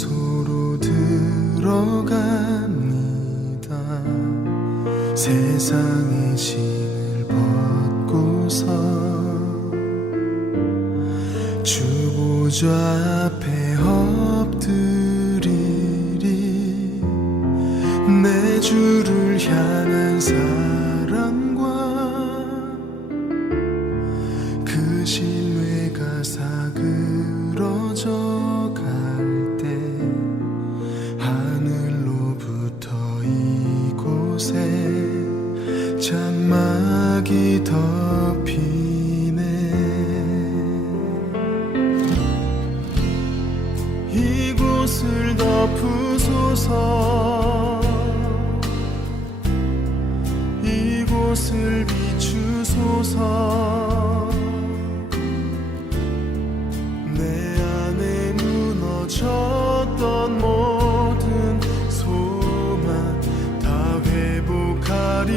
장소로 들어갑니다. 세상의 신을 벗고서 주 보좌 앞에 엎드리리. 내 주를 향한 사랑과 그 신뢰가 사그러져 갈 때 하늘로부터 이곳에 장막이 덮이네. 이곳을 덮으소서. 이곳을 비추소서. 내 안에 무너졌던 모든 소망 다 회복하리니.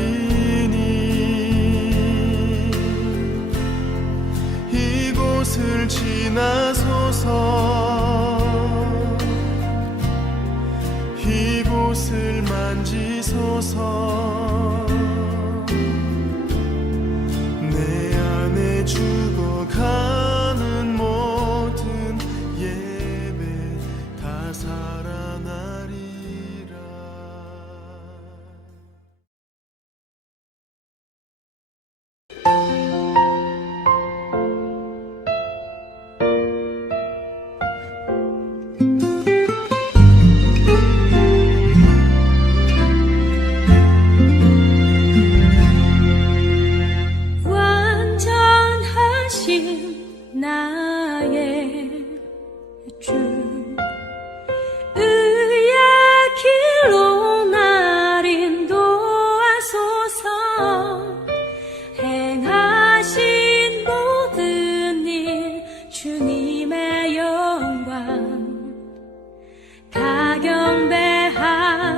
이곳을 지나소서. 이곳을 만지소서. 내 안에 죽어가는 모든 예배 다 살아나리라. 나의 주 의의 길로 날 인도하소서. 행하신 모든 일 주님의 영광 다 경배합니다.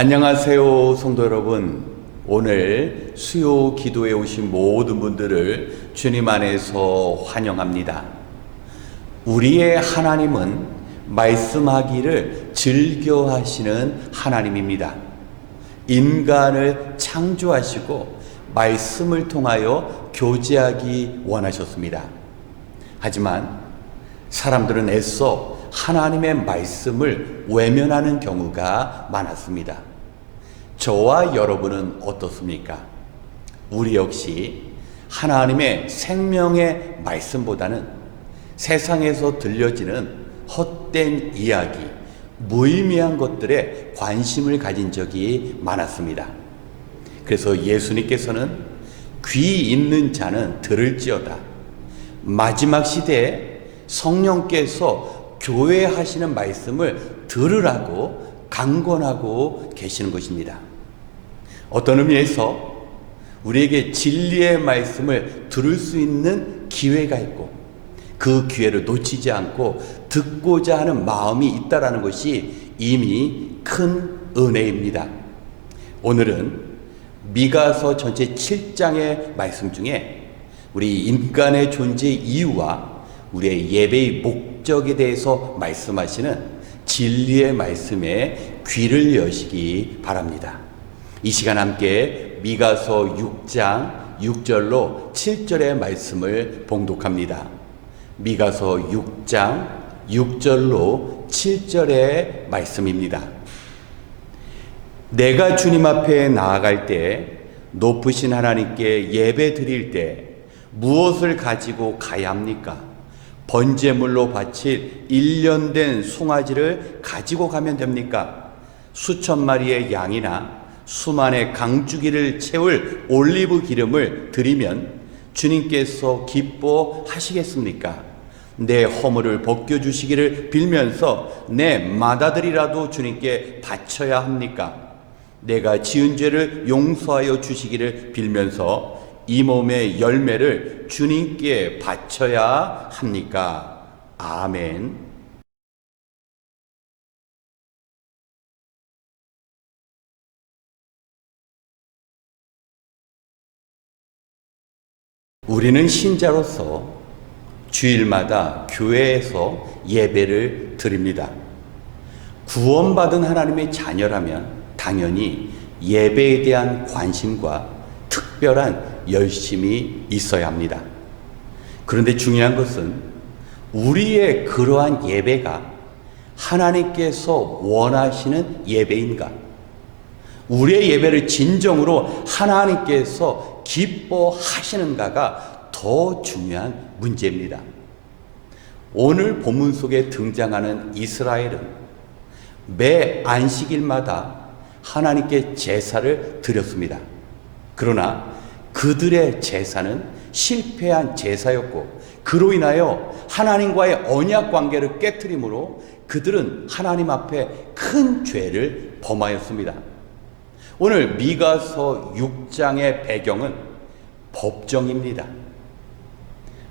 안녕하세요, 성도 여러분. 오늘 수요 기도에 오신 모든 분들을 주님 안에서 환영합니다. 우리의 하나님은 말씀하기를 즐겨하시는 하나님입니다. 인간을 창조하시고 말씀을 통하여 교제하기 원하셨습니다. 하지만 사람들은 애써 하나님의 말씀을 외면하는 경우가 많았습니다. 저와 여러분은 어떻습니까? 우리 역시 하나님의 생명의 말씀보다는 세상에서 들려지는 헛된 이야기, 무의미한 것들에 관심을 가진 적이 많았습니다. 그래서 예수님께서는 귀 있는 자는 들을지어다. 마지막 시대에 성령께서 교회 하시는 말씀을 들으라고 강권하고 계시는 것입니다. 어떤 의미에서 우리에게 진리의 말씀을 들을 수 있는 기회가 있고 그 기회를 놓치지 않고 듣고자 하는 마음이 있다는 것이 이미 큰 은혜입니다. 오늘은 미가서 전체 7장의 말씀 중에 우리 인간의 존재 이유와 우리의 예배의 목적에 대해서 말씀하시는 진리의 말씀에 귀를 여시기 바랍니다. 이 시간 함께 미가서 6장 6절로 7절의 말씀을 봉독합니다. 미가서 6장 6절로 7절의 말씀입니다. 내가 주님 앞에 나아갈 때 높으신 하나님께 예배 드릴 때 무엇을 가지고 가야 합니까? 번제물로 바칠 1년 된 송아지를 가지고 가면 됩니까? 수천 마리의 양이나 수만의 강주기를 채울 올리브 기름을 드리면 주님께서 기뻐하시겠습니까? 내 허물을 벗겨주시기를 빌면서 내 맏아들이라도 주님께 바쳐야 합니까? 내가 지은 죄를 용서하여 주시기를 빌면서 이 몸의 열매를 주님께 바쳐야 합니까? 아멘. 우리는 신자로서 주일마다 교회에서 예배를 드립니다. 구원받은 하나님의 자녀라면 당연히 예배에 대한 관심과 특별한 열심이 있어야 합니다. 그런데 중요한 것은 우리의 그러한 예배가 하나님께서 원하시는 예배인가? 우리의 예배를 진정으로 하나님께서 기뻐하시는가가 더 중요한 문제입니다. 오늘 본문 속에 등장하는 이스라엘은 매 안식일마다 하나님께 제사를 드렸습니다. 그러나 그들의 제사는 실패한 제사였고 그로 인하여 하나님과의 언약 관계를 깨트림으로 그들은 하나님 앞에 큰 죄를 범하였습니다. 오늘 미가서 6장의 배경은 법정입니다.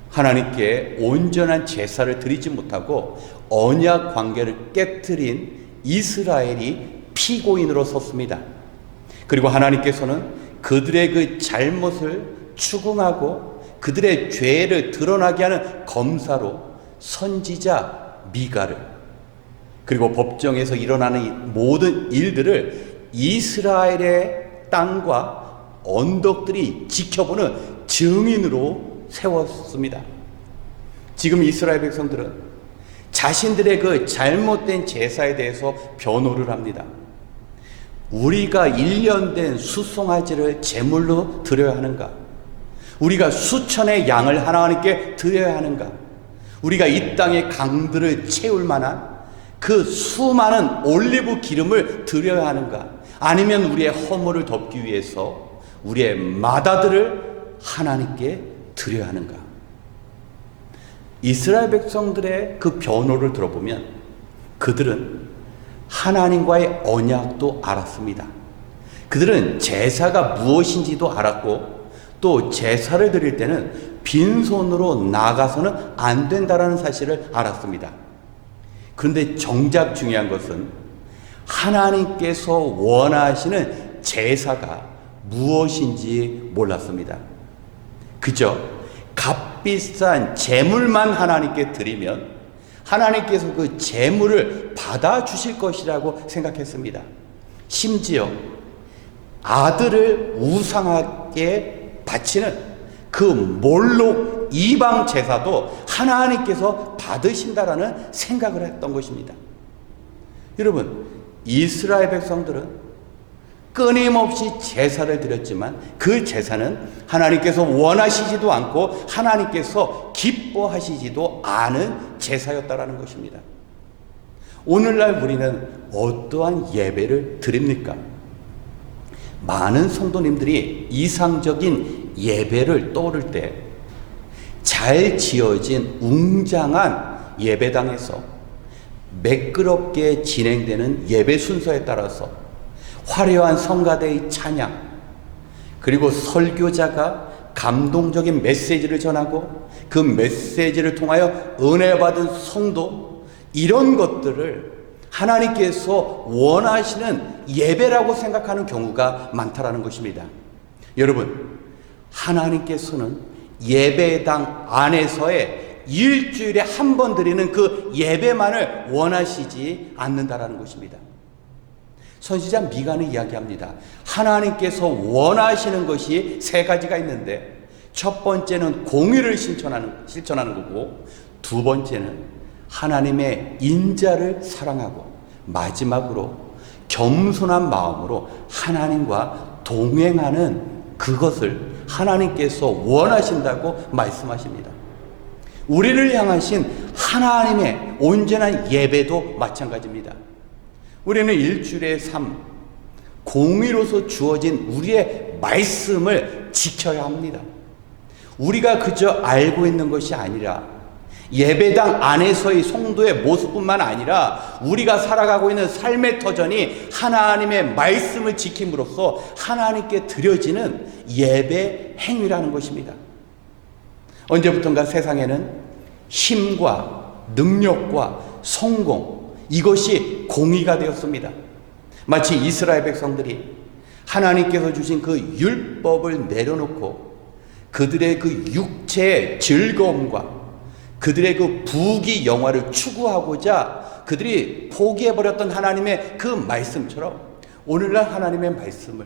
하나님께 온전한 제사를 드리지 못하고 언약 관계를 깨트린 이스라엘이 피고인으로 섰습니다. 그리고 하나님께서는 그들의 그 잘못을 추궁하고 그들의 죄를 드러나게 하는 검사로 선지자 미가를, 그리고 법정에서 일어나는 모든 일들을 이스라엘의 땅과 언덕들이 지켜보는 증인으로 세웠습니다. 지금 이스라엘 백성들은 자신들의 그 잘못된 제사에 대해서 변호를 합니다. 우리가 1년 된 수송아지를 제물로 드려야 하는가? 우리가 수천의 양을 하나님께 드려야 하는가? 우리가 이 땅의 강들을 채울 만한 그 수많은 올리브 기름을 드려야 하는가? 아니면 우리의 허물을 덮기 위해서 우리의 맏아들을 하나님께 드려야 하는가? 이스라엘 백성들의 그 변호를 들어보면 그들은 하나님과의 언약도 알았습니다. 그들은 제사가 무엇인지도 알았고 또 제사를 드릴 때는 빈손으로 나가서는 안 된다라는 사실을 알았습니다. 그런데 정작 중요한 것은 하나님께서 원하시는 제사가 무엇인지 몰랐습니다. 그저 값비싼 제물만 하나님께 드리면 하나님께서 그 제물을 받아주실 것이라고 생각했습니다. 심지어 아들을 우상하게 바치는 그 몰록 이방 제사도 하나님께서 받으신다라는 생각을 했던 것입니다. 여러분, 이스라엘 백성들은 끊임없이 제사를 드렸지만 그 제사는 하나님께서 원하시지도 않고 하나님께서 기뻐하시지도 않은 제사였다라는 것입니다. 오늘날 우리는 어떠한 예배를 드립니까? 많은 성도님들이 이상적인 예배를 떠오를 때 잘 지어진 웅장한 예배당에서 매끄럽게 진행되는 예배 순서에 따라서 화려한 성가대의 찬양, 그리고 설교자가 감동적인 메시지를 전하고 그 메시지를 통하여 은혜 받은 성도, 이런 것들을 하나님께서 원하시는 예배라고 생각하는 경우가 많다라는 것입니다. 여러분, 하나님께서는 예배당 안에서의 일주일에 한 번 드리는 그 예배만을 원하시지 않는다라는 것입니다. 선지자 미가는 이야기합니다. 하나님께서 원하시는 것이 세 가지가 있는데, 첫 번째는 공의를 실천하는 거고, 두 번째는 하나님의 인자를 사랑하고, 마지막으로 겸손한 마음으로 하나님과 동행하는 그것을 하나님께서 원하신다고 말씀하십니다. 우리를 향하신 하나님의 온전한 예배도 마찬가지입니다. 우리는 일주일의 삶, 공의로서 주어진 우리의 말씀을 지켜야 합니다. 우리가 그저 알고 있는 것이 아니라 예배당 안에서의 성도의 모습뿐만 아니라 우리가 살아가고 있는 삶의 터전이 하나님의 말씀을 지킴으로써 하나님께 드려지는 예배 행위라는 것입니다. 언제부턴가 세상에는 힘과 능력과 성공, 이것이 공의가 되었습니다. 마치 이스라엘 백성들이 하나님께서 주신 그 율법을 내려놓고 그들의 그 육체의 즐거움과 그들의 그 부귀 영화를 추구하고자 그들이 포기해버렸던 하나님의 그 말씀처럼 오늘날 하나님의 말씀을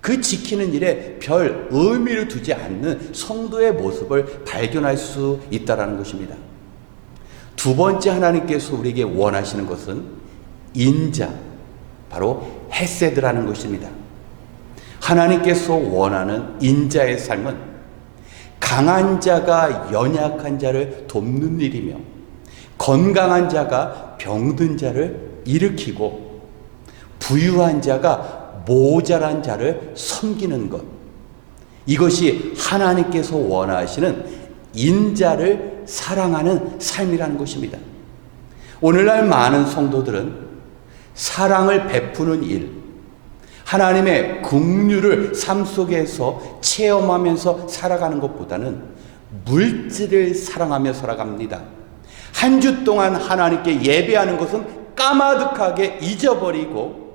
그 지키는 일에 별 의미를 두지 않는 성도의 모습을 발견할 수 있다는 것입니다. 두 번째 하나님께서 우리에게 원하시는 것은 인자, 바로 헤세드라는 것입니다. 하나님께서 원하는 인자의 삶은 강한 자가 연약한 자를 돕는 일이며 건강한 자가 병든 자를 일으키고 부유한 자가 모자란 자를 섬기는 것, 이것이 하나님께서 원하시는 인자를 사랑하는 삶이라는 것입니다. 오늘날 많은 성도들은 사랑을 베푸는 일, 하나님의 긍휼을 삶 속에서 체험하면서 살아가는 것보다는 물질을 사랑하며 살아갑니다. 한 주 동안 하나님께 예배하는 것은 까마득하게 잊어버리고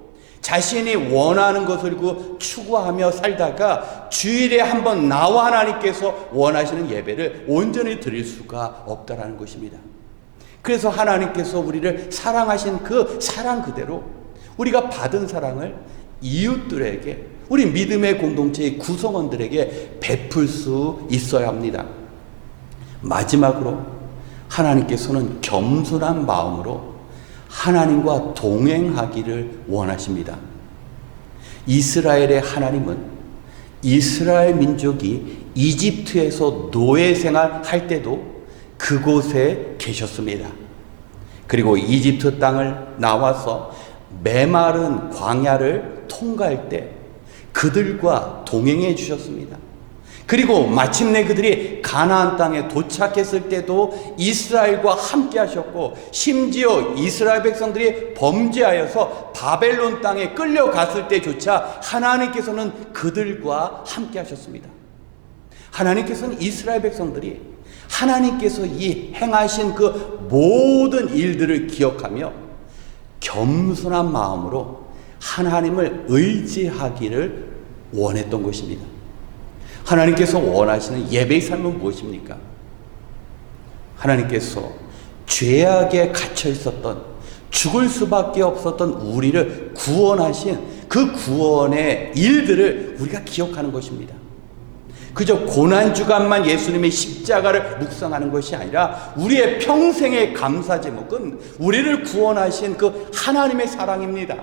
자신이 원하는 것을 추구하며 살다가 주일에 한번 나와 하나님께서 원하시는 예배를 온전히 드릴 수가 없다라는 것입니다. 그래서 하나님께서 우리를 사랑하신 그 사랑 그대로 우리가 받은 사랑을 이웃들에게, 우리 믿음의 공동체의 구성원들에게 베풀 수 있어야 합니다. 마지막으로 하나님께서는 겸손한 마음으로 하나님과 동행하기를 원하십니다. 이스라엘의 하나님은 이스라엘 민족이 이집트에서 노예 생활할 때도 그곳에 계셨습니다. 그리고 이집트 땅을 나와서 메마른 광야를 통과할 때 그들과 동행해 주셨습니다. 그리고 마침내 그들이 가나안 땅에 도착했을 때도 이스라엘과 함께 하셨고, 심지어 이스라엘 백성들이 범죄하여서 바벨론 땅에 끌려갔을 때조차 하나님께서는 그들과 함께 하셨습니다. 하나님께서는 이스라엘 백성들이 하나님께서 이 행하신 그 모든 일들을 기억하며 겸손한 마음으로 하나님을 의지하기를 원했던 것입니다. 하나님께서 원하시는 예배의 삶은 무엇입니까? 하나님께서 죄악에 갇혀 있었던, 죽을 수밖에 없었던 우리를 구원하신 그 구원의 일들을 우리가 기억하는 것입니다. 그저 고난주간만 예수님의 십자가를 묵상하는 것이 아니라 우리의 평생의 감사 제목은 우리를 구원하신 그 하나님의 사랑입니다.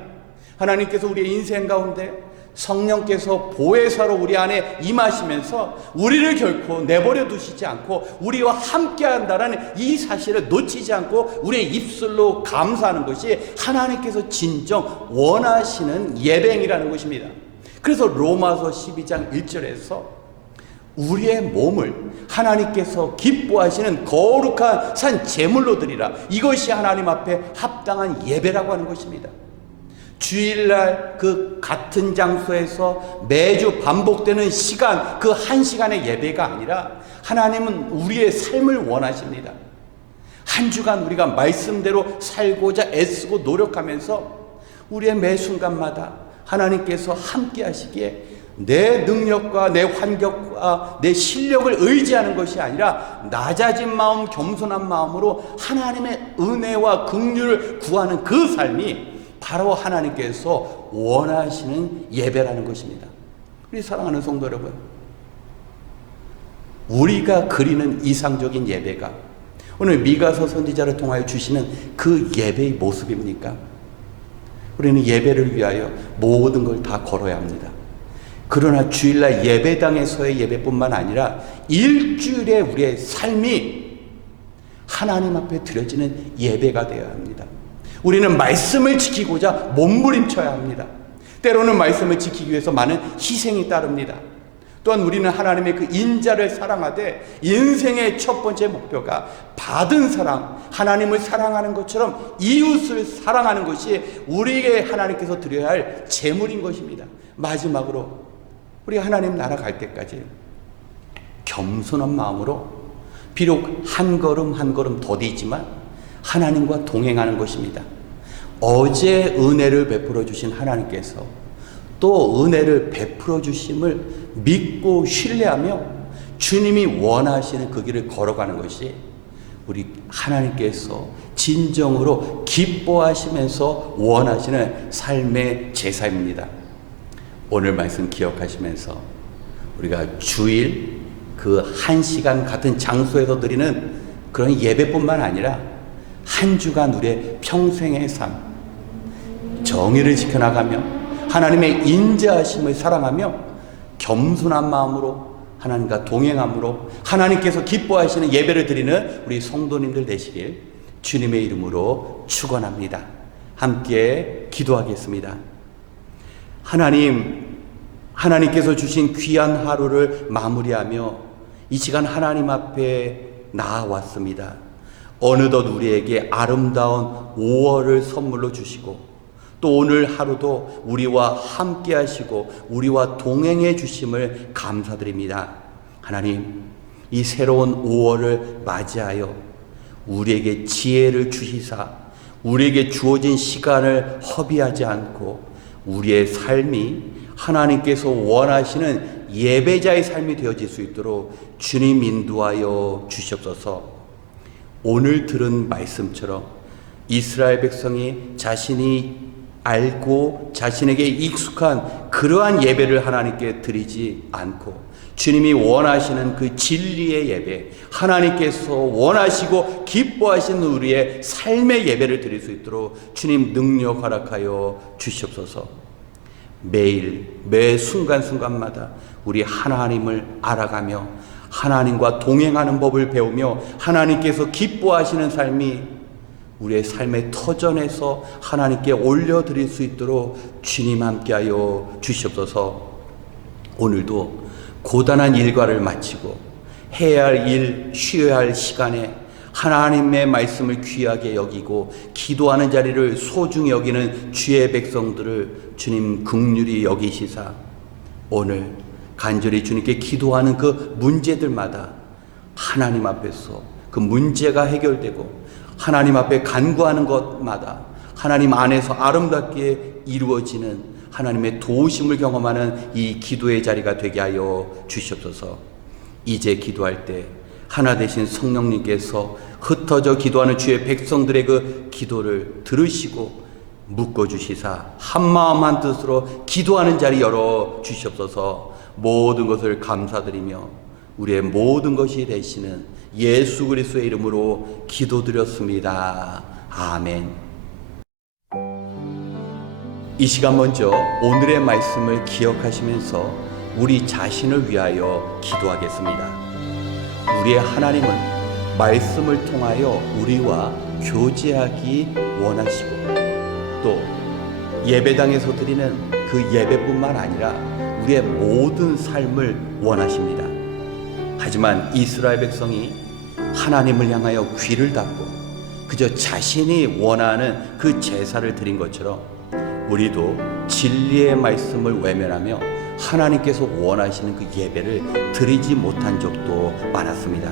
하나님께서 우리의 인생 가운데 성령께서 보혜사로 우리 안에 임하시면서 우리를 결코 내버려 두시지 않고 우리와 함께 한다는 이 사실을 놓치지 않고 우리의 입술로 감사하는 것이 하나님께서 진정 원하시는 예배행위라는 것입니다. 그래서 로마서 12장 1절에서 우리의 몸을 하나님께서 기뻐하시는 거룩한 산 제물로 드리라, 이것이 하나님 앞에 합당한 예배라고 하는 것입니다. 주일날 그 같은 장소에서 매주 반복되는 시간, 그 한 시간의 예배가 아니라 하나님은 우리의 삶을 원하십니다. 한 주간 우리가 말씀대로 살고자 애쓰고 노력하면서 우리의 매 순간마다 하나님께서 함께 하시기에 내 능력과 내 환경과 내 실력을 의지하는 것이 아니라 낮아진 마음, 겸손한 마음으로 하나님의 은혜와 긍휼을 구하는 그 삶이 바로 하나님께서 원하시는 예배라는 것입니다. 우리 사랑하는 성도 여러분, 우리가 그리는 이상적인 예배가 오늘 미가서 선지자를 통하여 주시는 그 예배의 모습입니까? 우리는 예배를 위하여 모든 걸 다 걸어야 합니다. 그러나 주일날 예배당에서의 예배뿐만 아니라 일주일에 우리의 삶이 하나님 앞에 드려지는 예배가 되어야 합니다. 우리는 말씀을 지키고자 몸부림쳐야 합니다. 때로는 말씀을 지키기 위해서 많은 희생이 따릅니다. 또한 우리는 하나님의 그 인자를 사랑하되 인생의 첫 번째 목표가 받은 사랑, 하나님을 사랑하는 것처럼 이웃을 사랑하는 것이 우리에게 하나님께서 드려야 할 제물인 것입니다. 마지막으로 우리 하나님 나라 갈 때까지 겸손한 마음으로 비록 한 걸음 한 걸음 더디지만 하나님과 동행하는 것입니다. 어제 은혜를 베풀어 주신 하나님께서 또 은혜를 베풀어 주심을 믿고 신뢰하며 주님이 원하시는 그 길을 걸어가는 것이 우리 하나님께서 진정으로 기뻐하시면서 원하시는 삶의 제사입니다. 오늘 말씀 기억하시면서 우리가 주일 그 한 시간 같은 장소에서 드리는 그런 예배뿐만 아니라 한 주간 우리의 평생의 삶, 정의를 지켜나가며 하나님의 인자하심을 사랑하며 겸손한 마음으로 하나님과 동행함으로 하나님께서 기뻐하시는 예배를 드리는 우리 성도님들 되시길 주님의 이름으로 축원합니다. 함께 기도하겠습니다. 하나님께서 주신 귀한 하루를 마무리하며 이 시간 하나님 앞에 나아왔습니다. 어느덧 우리에게 아름다운 5월을 선물로 주시고 또 오늘 하루도 우리와 함께 하시고 우리와 동행해 주심을 감사드립니다. 하나님, 이 새로운 5월을 맞이하여 우리에게 지혜를 주시사 우리에게 주어진 시간을 허비하지 않고 우리의 삶이 하나님께서 원하시는 예배자의 삶이 되어질 수 있도록 주님 인도하여 주시옵소서. 오늘 들은 말씀처럼 이스라엘 백성이 자신이 알고 자신에게 익숙한 그러한 예배를 하나님께 드리지 않고 주님이 원하시는 그 진리의 예배, 하나님께서 원하시고 기뻐하시는 우리의 삶의 예배를 드릴 수 있도록 주님 능력 허락하여 주시옵소서. 매일 매 순간순간마다 우리 하나님을 알아가며 하나님과 동행하는 법을 배우며 하나님께서 기뻐하시는 삶이 우리의 삶의 터전에서 하나님께 올려드릴 수 있도록 주님 함께하여 주시옵소서. 오늘도 고단한 일과를 마치고 해야 할 일, 쉬어야 할 시간에 하나님의 말씀을 귀하게 여기고 기도하는 자리를 소중히 여기는 주의 백성들을 주님 긍휼히 여기시사 오늘 간절히 주님께 기도하는 그 문제들마다 하나님 앞에서 그 문제가 해결되고 하나님 앞에 간구하는 것마다 하나님 안에서 아름답게 이루어지는 하나님의 도우심을 경험하는 이 기도의 자리가 되게 하여 주시옵소서. 이제 기도할 때 하나 되신 성령님께서 흩어져 기도하는 주의 백성들의 그 기도를 들으시고 묶어주시사 한마음 한뜻으로 기도하는 자리 열어 주시옵소서. 모든 것을 감사드리며 우리의 모든 것이 되시는 예수 그리스도의 이름으로 기도드렸습니다. 아멘. 이 시간 먼저 오늘의 말씀을 기억하시면서 우리 자신을 위하여 기도하겠습니다. 우리의 하나님은 말씀을 통하여 우리와 교제하기 원하시고 또 예배당에서 드리는 그 예배뿐만 아니라 우리의 모든 삶을 원하십니다. 하지만 이스라엘 백성이 하나님을 향하여 귀를 닫고 그저 자신이 원하는 그 제사를 드린 것처럼 우리도 진리의 말씀을 외면하며 하나님께서 원하시는 그 예배를 드리지 못한 적도 많았습니다.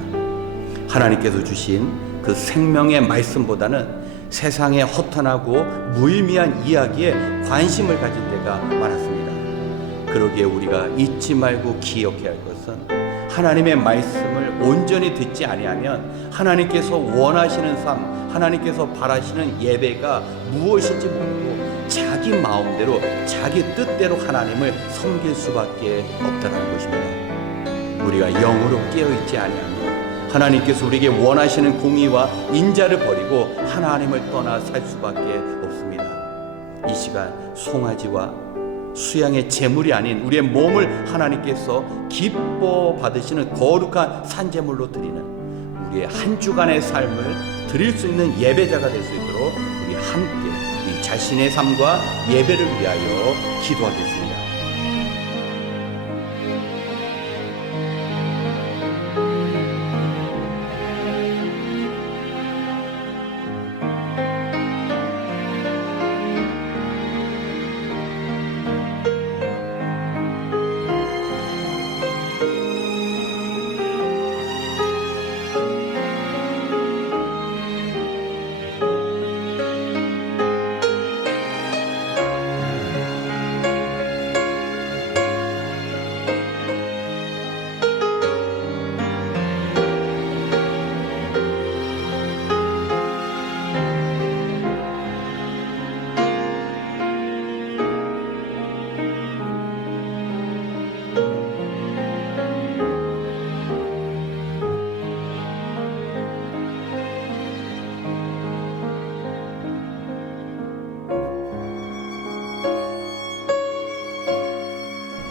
하나님께서 주신 그 생명의 말씀보다는 세상의 허탄하고 무의미한 이야기에 관심을 가진 때가 많았습니다. 그러기에 우리가 잊지 말고 기억해야 할 것은 하나님의 말씀을 온전히 듣지 아니하면 하나님께서 원하시는 삶, 하나님께서 바라시는 예배가 무엇인지 모르고 자기 마음대로 자기 뜻대로 하나님을 섬길 수밖에 없다는 것입니다. 우리가 영으로 깨어있지 아니하면 하나님께서 우리에게 원하시는 공의와 인자를 버리고 하나님을 떠나 살 수밖에 없습니다. 이 시간 송아지와 수양의 제물이 아닌 우리의 몸을 하나님께서 기뻐 받으시는 거룩한 산제물로 드리는 우리의 한 주간의 삶을 드릴 수 있는 예배자가 될 수 있도록 우리 함께 이 자신의 삶과 예배를 위하여 기도하겠습니다.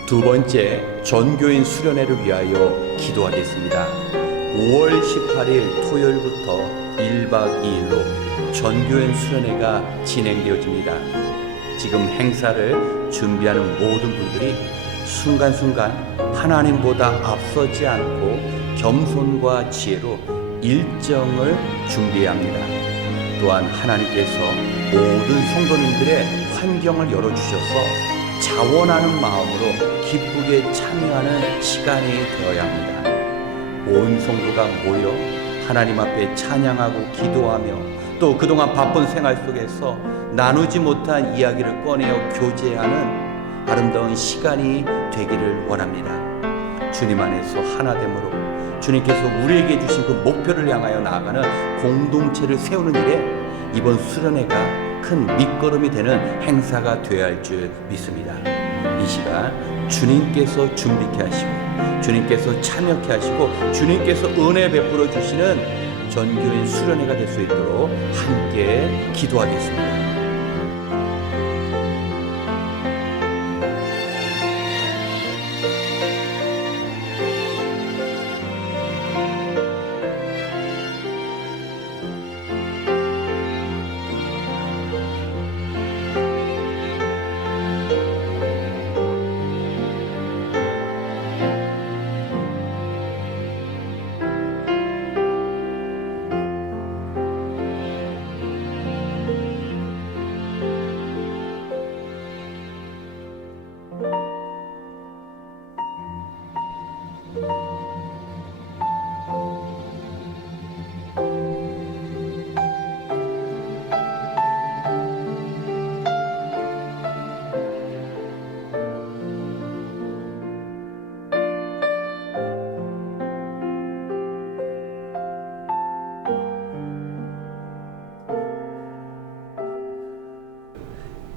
두 번째, 전교인 수련회를 위하여 기도하겠습니다. 5월 18일 토요일부터 1박 2일로 전교인 수련회가 진행되어집니다. 지금 행사를 준비하는 모든 분들이 순간순간 하나님보다 앞서지 않고 겸손과 지혜로 일정을 준비해야 합니다. 또한 하나님께서 모든 성도님들의 환경을 열어주셔서 자원하는 마음으로 기쁘게 참여하는 시간이 되어야 합니다. 온 성도가 모여 하나님 앞에 찬양하고 기도하며 또 그동안 바쁜 생활 속에서 나누지 못한 이야기를 꺼내어 교제하는 아름다운 시간이 되기를 원합니다. 주님 안에서 하나됨으로 주님께서 우리에게 주신 그 목표를 향하여 나아가는 공동체를 세우는 일에 이번 수련회가 큰 밑거름이 되는 행사가 되어야 할 줄 믿습니다. 이 시간 주님께서 준비케 하시고 주님께서 참여케 하시고 주님께서 은혜 베풀어 주시는 전교인 수련회가 될 수 있도록 함께 기도하겠습니다.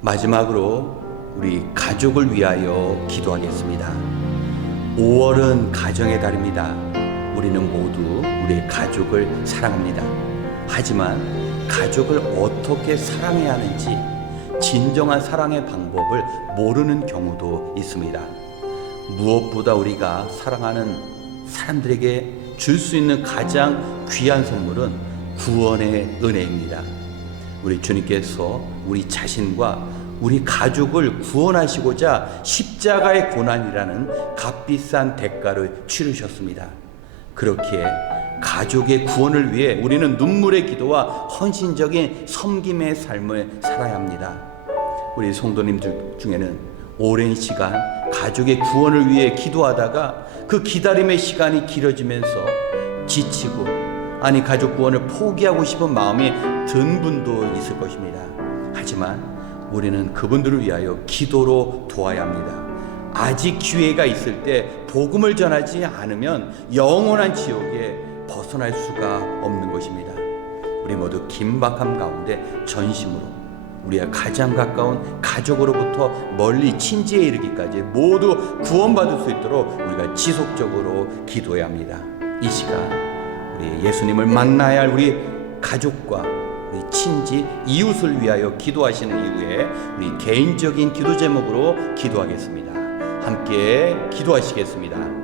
마지막으로 우리 가족을 위하여 기도하겠습니다. 5월은 가정의 달입니다. 우리는 모두 우리의 가족을 사랑합니다. 하지만 가족을 어떻게 사랑해야 하는지 진정한 사랑의 방법을 모르는 경우도 있습니다. 무엇보다 우리가 사랑하는 사람들에게 줄 수 있는 가장 귀한 선물은 구원의 은혜입니다. 우리 주님께서 우리 자신과 우리 가족을 구원하시고자 십자가의 고난이라는 값비싼 대가를 치르셨습니다. 그렇기에 가족의 구원을 위해 우리는 눈물의 기도와 헌신적인 섬김의 삶을 살아야 합니다. 우리 성도님들 중에는 오랜 시간 가족의 구원을 위해 기도하다가 그 기다림의 시간이 길어지면서 지치고 가족 구원을 포기하고 싶은 마음이 든 분도 있을 것입니다. 하지만 우리는 그분들을 위하여 기도로 도와야 합니다. 아직 기회가 있을 때 복음을 전하지 않으면 영원한 지옥에 벗어날 수가 없는 것입니다. 우리 모두 긴박함 가운데 전심으로 우리가 가장 가까운 가족으로부터 멀리 친지에 이르기까지 모두 구원받을 수 있도록 우리가 지속적으로 기도해야 합니다. 이 시간 우리 예수님을 만나야 할 우리 가족과 우리 친지, 이웃을 위하여 기도하시는 이후에 우리 개인적인 기도 제목으로 기도하겠습니다. 함께 기도하시겠습니다.